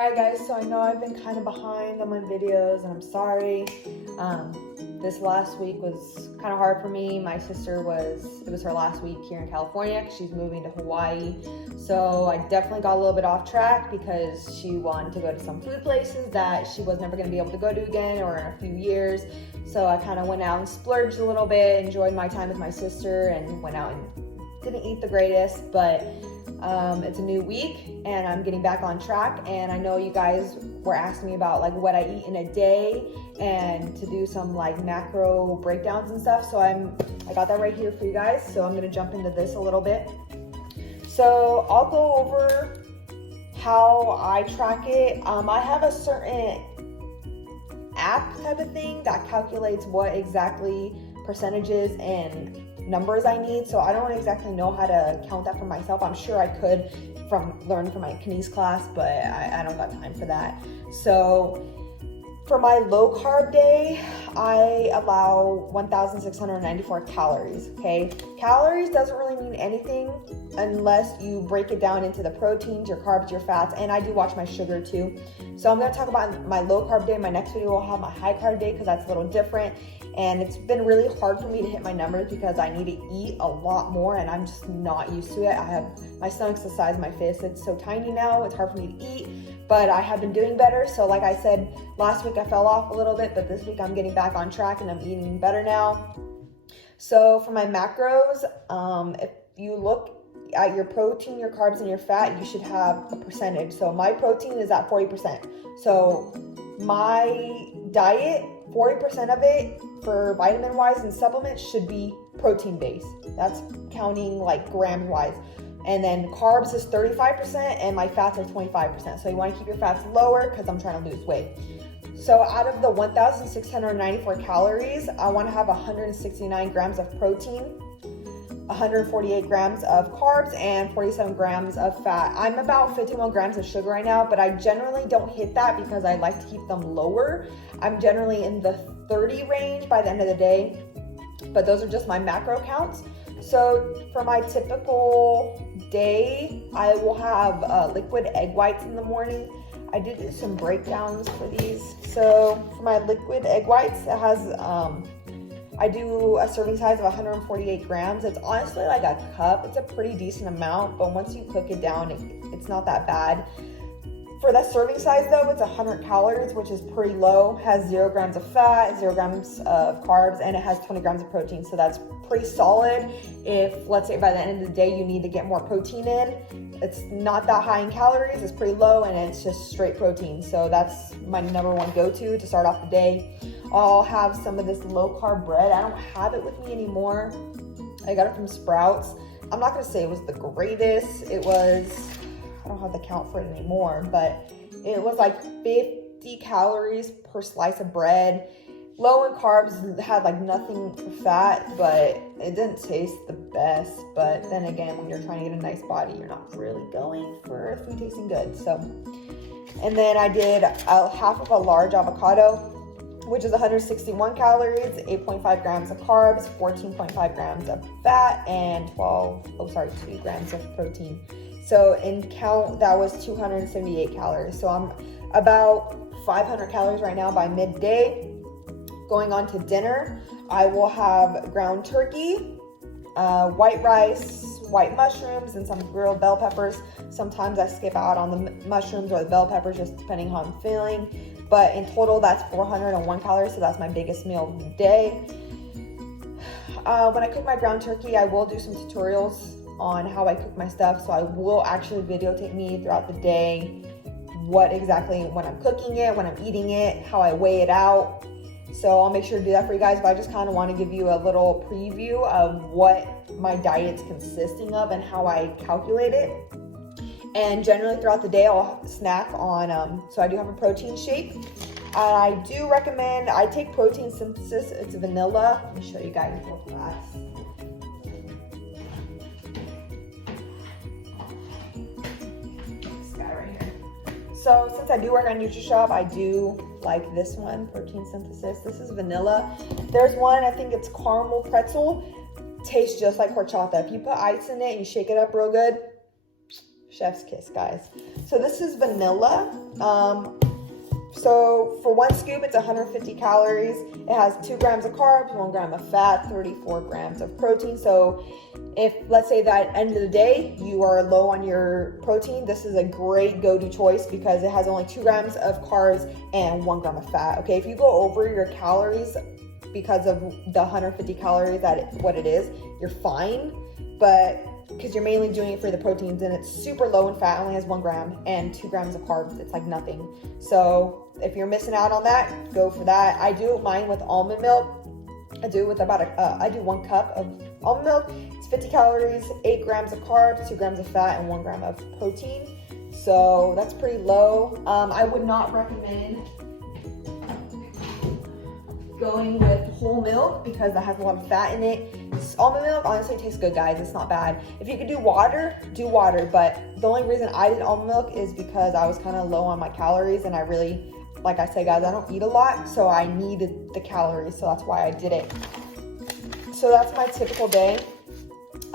Alright guys, so I know I've been kind of behind on my videos and I'm sorry. This last week was kind of hard for me. My sister it was her last week here in California because she's moving to Hawaii. So I definitely got a little bit off track because she wanted to go to some food places that she was never going to be able to go to again or in a few years. So I kind of went out and splurged a little bit, enjoyed my time with my sister, and went out and didn't eat the greatest, but it's a new week and I'm getting back on track. And I know you guys were asking me about like what I eat in a day and to do some like macro breakdowns and stuff. So I got that right here for you guys. So I'm gonna jump into this a little bit. So I'll go over how I track it. I have a certain app type of thing that calculates what exactly percentages and numbers I need, so I don't exactly know how to count that for myself. I'm sure I could learn from my Kines class, but I don't got time for that. So for my low carb day, I allow 1,694 calories, okay? Calories doesn't really mean anything unless you break it down into the proteins, your carbs, your fats, and I do watch my sugar too. So I'm gonna talk about my low carb day. My next video will have my high carb day because that's a little different. And it's been really hard for me to hit my numbers because I need to eat a lot more and I'm just not used to it. My stomach's the size of my fist. It's so tiny now, it's hard for me to eat, but I have been doing better. So like I said, last week I fell off a little bit, but this week I'm getting back on track and I'm eating better now. So for my macros, if you look at your protein, your carbs, and your fat, you should have a percentage. So my protein is at 40%. So my diet, 40% of it for vitamin wise and supplements should be protein based. That's counting like grams wise. And then carbs is 35% and my fats are 25%. So you want to keep your fats lower because I'm trying to lose weight. So out of the 1,694 calories, I want to have 169 grams of protein, 148 grams of carbs, and 47 grams of fat. I'm about 51 grams of sugar right now, but I generally don't hit that because I like to keep them lower. I'm generally in the 30 range by the end of the day, but those are just my macro counts. So for my typical day, I will have liquid egg whites in the morning. I did do some breakdowns for these. So for my liquid egg whites, it has I do a serving size of 148 grams. It's honestly like a cup. It's a pretty decent amount, but once you cook it down, it's not that bad. For that serving size though, it's 100 calories, which is pretty low. Has 0 grams of fat, 0 grams of carbs, and it has 20 grams of protein. So that's pretty solid. If let's say by the end of the day, you need to get more protein in, it's not that high in calories. It's pretty low and it's just straight protein. So that's my number one go-to to start off the day. I'll have some of this low carb bread. I don't have it with me anymore. I got it from Sprouts. I'm not gonna say it was the greatest. It was, I don't have the count for it anymore, but it was like 50 calories per slice of bread. Low in carbs, had like nothing fat, but it didn't taste the best. But then again, when you're trying to get a nice body, you're not really going for food tasting good. So, and then I did half of a large avocado, which is 161 calories, 8.5 grams of carbs, 14.5 grams of fat, and 2 grams of protein. So in count, that was 278 calories. So I'm about 500 calories right now by midday. Going on to dinner, I will have ground turkey, white rice, white mushrooms, and some grilled bell peppers. Sometimes I skip out on the mushrooms or the bell peppers, just depending how I'm feeling. But in total, that's 401 calories, so that's my biggest meal of the day. When I cook my ground turkey, I will do some tutorials on how I cook my stuff, so I will actually videotape me throughout the day, what exactly, when I'm cooking it, when I'm eating it, how I weigh it out. So I'll make sure to do that for you guys, but I just kind of want to give you a little preview of what my diet's consisting of and how I calculate it. And generally throughout the day, I'll snack on, so I do have a protein shake. I do recommend, I take Protein Synthesis, it's vanilla. Let me show you guys real fast. This guy right here. So since I do work on NutriShop, I do like this one, Protein Synthesis. This is vanilla. There's one, I think it's caramel pretzel. Tastes just like horchata. If you put ice in it and you shake it up real good, Chef's kiss, guys. So this is vanilla. So for 1 scoop, it's 150 calories. It has 2 grams of carbs, 1 gram of fat, 34 grams of protein. So if, let's say that end of the day, you are low on your protein, this is a great go-to choice because it has only 2 grams of carbs and 1 gram of fat. Okay, if you go over your calories because of the 150 calories, what it is, you're fine. But because you're mainly doing it for the proteins, and it's super low in fat, only has 1 gram and 2 grams of carbs. It's like nothing. So if you're missing out on that, go for that. I do mine with almond milk. I do with about I do 1 cup of almond milk. It's 50 calories, 8 grams of carbs, 2 grams of fat, and 1 gram of protein. So that's pretty low. I would not recommend going with whole milk because that has a lot of fat in it. Almond milk honestly tastes good, guys. It's not bad. If you could do water, do water. But the only reason I did almond milk is because I was kind of low on my calories, and I really, like I said, guys, I don't eat a lot, so I needed the calories, so that's why I did it. So that's my typical day.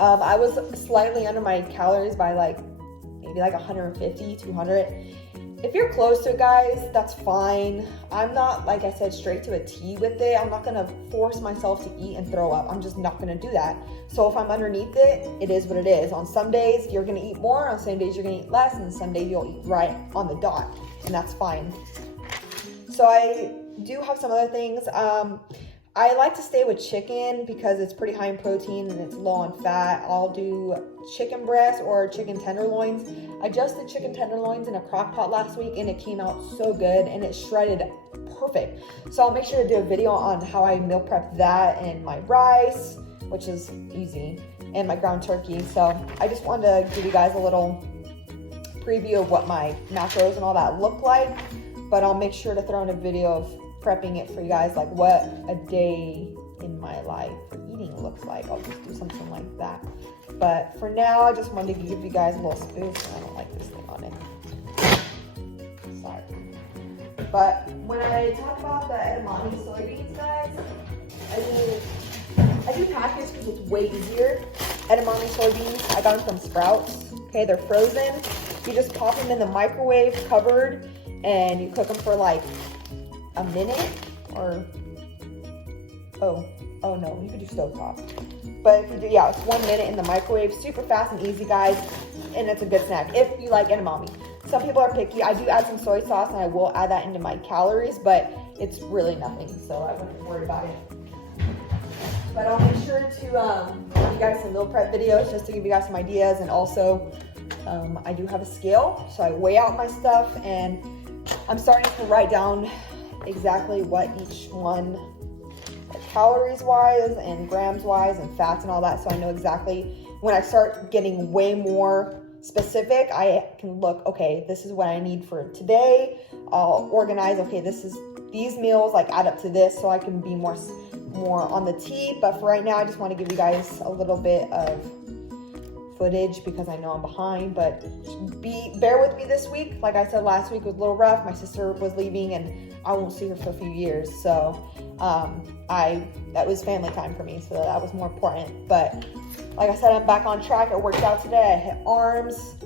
I was slightly under my calories by maybe 150, 200. If you're close to it, guys, that's fine. I'm not, like I said, straight to a T with it. I'm not gonna force myself to eat and throw up. I'm just not gonna do that. So if I'm underneath it, it is what it is. On some days, you're gonna eat more. On some days, you're gonna eat less. And some days, you'll eat right on the dot. And that's fine. So I do have some other things. I like to stay with chicken because it's pretty high in protein and it's low on fat. I'll do chicken breast or chicken tenderloins. I just did chicken tenderloins in a crock pot last week and it came out so good and it shredded perfect. So I'll make sure to do a video on how I meal prep that and my rice, which is easy, and my ground turkey. So I just wanted to give you guys a little preview of what my macros and all that look like, but I'll make sure to throw in a video of prepping it for you guys, like what a day in my life for eating looks like. I'll just do something like that. But for now, I just wanted to give you guys a little spoon. I don't like this thing on it. Sorry. But when I talk about the edamame soybeans, guys, I do package because it's way easier. Edamame soybeans, I got them from Sprouts. Okay, they're frozen. You just pop them in the microwave covered and you cook them for a minute or oh no, you could do stovetop, but if you do, yeah, it's 1 minute in the microwave. Super fast and easy, guys, and it's a good snack if you like edamame. Some people are picky. I do add some soy sauce and I will add that into my calories, but it's really nothing, so I wouldn't worry about it. But I'll make sure to give you guys some meal prep videos just to give you guys some ideas. And also I do have a scale, so I weigh out my stuff and I'm starting to write down exactly what each one, calories wise and grams wise and fats and all that, so I know exactly when I start getting way more specific, I can look, okay, this is what I need for today. I'll organize, okay, these meals add up to this, so I can be more on the T. But for right now, I just want to give you guys a little bit of footage because I know I'm behind, but bear with me this week. Like I said, last week was a little rough. My sister was leaving and I won't see her for a few years, so that was family time for me, so that was more important. But like I said, I'm back on track. I worked out today. I hit arms.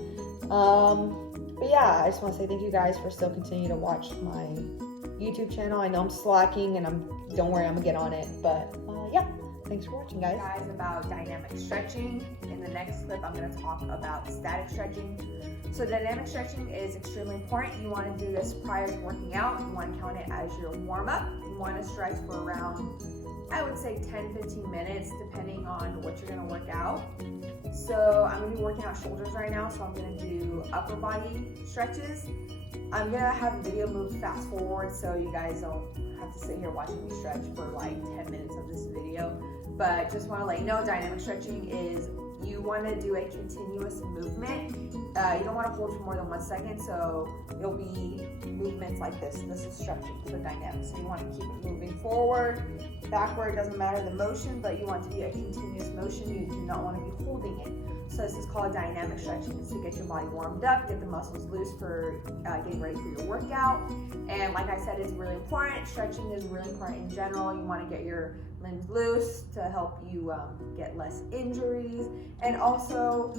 But yeah, I just want to say thank you guys for still continuing to watch my YouTube channel. I know I'm slacking, and don't worry, I'm gonna get on it. But yeah, thanks for watching, guys. About dynamic stretching. In the next clip, I'm going to talk about static stretching. So dynamic stretching is extremely important. You want to do this prior to working out. You want to count it as your warm-up. You want to stretch for around, I would say 10-15 minutes, depending on what you're going to work out. So I'm going to be working out shoulders right now, so I'm going to do upper body stretches. I'm going to have a video move fast forward, so you guys don't have to sit here watching me stretch for 10 minutes of this video. But just want to let you know, dynamic stretching is you want to do a continuous movement. You don't want to hold for more than 1 second, so it'll be movements like this. This is stretching for dynamic. So you want to keep it moving forward, backward, doesn't matter the motion, but you want to be a continuous motion. You do not want to be holding it. So this is called dynamic stretching. It's to get your body warmed up, get the muscles loose for getting ready for your workout. And like I said, it's really important. Stretching is really important in general. You want to get your limbs loose to help you get less injuries. And also,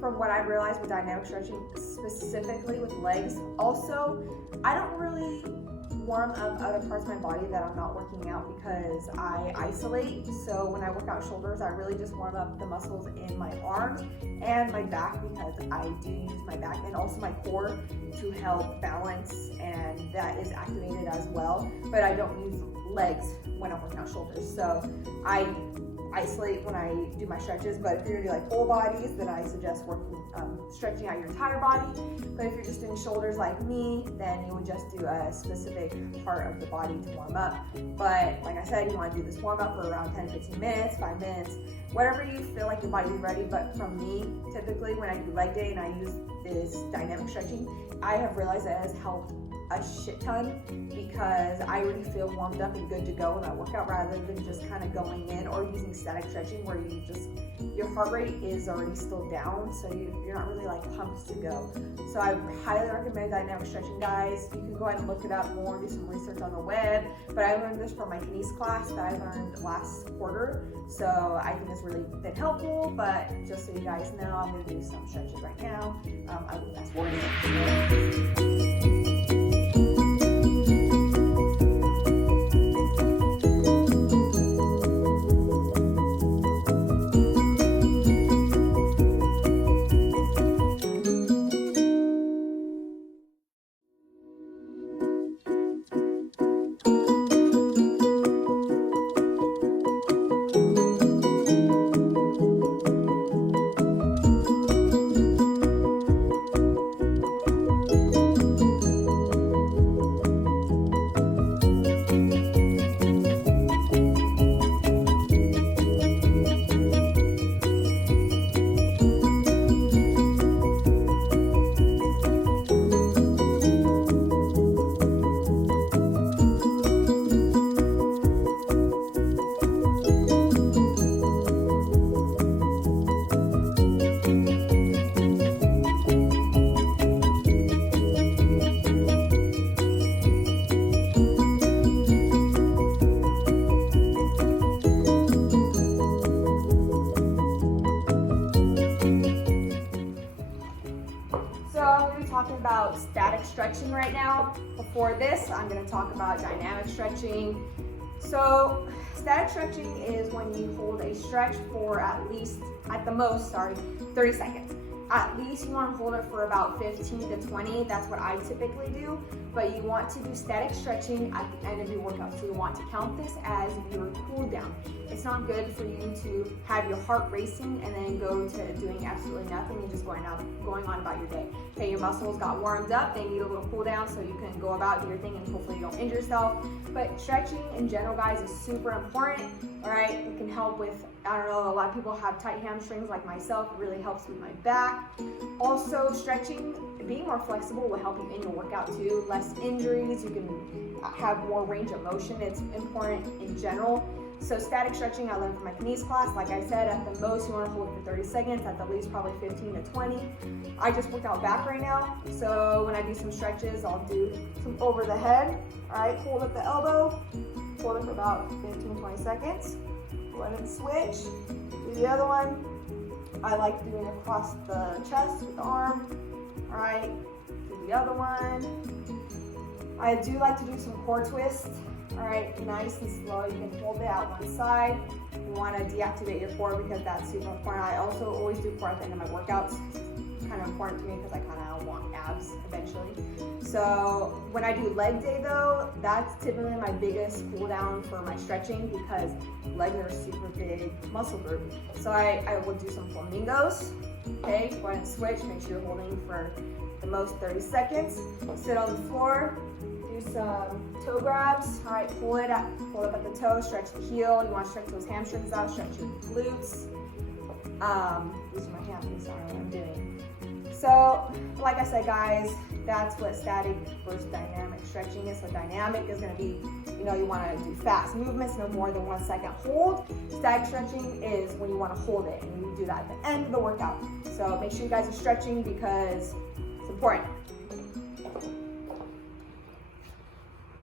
from what I realized with dynamic stretching, specifically with legs, also, I don't really warm up other parts of my body that I'm not working out because I isolate. So when I work out shoulders, I really just warm up the muscles in my arms and my back, because I do use my back and also my core to help balance, and that is activated as well. But I don't use legs when I'm working out shoulders. So I isolate when I do my stretches, but if you're gonna do like full bodies, then I suggest stretching out your entire body. But if you're just doing shoulders like me, then you would just do a specific part of the body to warm up. But like I said, you want to do this warm up for around 10-15 minutes, 5 minutes, whatever you feel like your body's ready. But from me, typically when I do leg day and I use this dynamic stretching, I have realized that it has helped a shit ton, because I already feel warmed up and good to go in that workout, rather than just kind of going in or using static stretching where your heart rate is already still down, so you're not really like pumped to go. So I highly recommend dynamic stretching, guys. You can go ahead and look it up more, do some research on the web, but I learned this from my kines class that I learned last quarter, so I think it's really been helpful. But just so you guys know, I'm going to do some stretches right now. I will fast forward it. Talking about static stretching right now. Before this, I'm going to talk about dynamic stretching. So static stretching is when you hold a stretch for at the most 30 seconds. At least you want to hold it for about 15 to 20. That's what I typically do. But you want to do static stretching at the end of your workout. So you want to count this as your cool down. It's not good for you to have your heart racing and then go to doing absolutely nothing and just going on about your day. Okay, your muscles got warmed up, they need a little cool down so you can go about, do your thing, and hopefully you don't injure yourself. But stretching in general, guys, is super important. All right, it can help with, I don't know, a lot of people have tight hamstrings like myself. It really helps with my back. Also, stretching, being more flexible will help you in your workout too. Less injuries, you can have more range of motion. It's important in general. So static stretching, I learned from my kines class. Like I said, at the most you want to hold it for 30 seconds, at the least probably 15 to 20. I just work out back right now, so when I do some stretches, I'll do some over the head. All right, hold at the elbow, hold it for about 15-20 seconds. Go ahead and switch. Do the other one. I like doing across the chest with the arm. All right, do the other one. I do like to do some core twists. All right, nice and slow. You can hold it out one side. You want to deactivate your core because that's super important. I also always do core at the end of my workouts. It's kind of important to me because I kind of want abs eventually. So when I do leg day though, that's typically my biggest cool down for my stretching because legs are a super big muscle group. So I will do some flamingos. Okay, go ahead and switch. Make sure you're holding for the most 30 seconds. Sit on the floor. Do some toe grabs. All right, pull up at the toe, stretch the heel. You want to stretch those hamstrings out, stretch your glutes. These are my hamstrings, I don't know what I'm doing. So like I said, guys, that's what static versus dynamic stretching is. So dynamic is going to be, you want to do fast movements, no more than 1 second hold. Static stretching is when you want to hold it, and you do that at the end of the workout. So make sure you guys are stretching because it's important.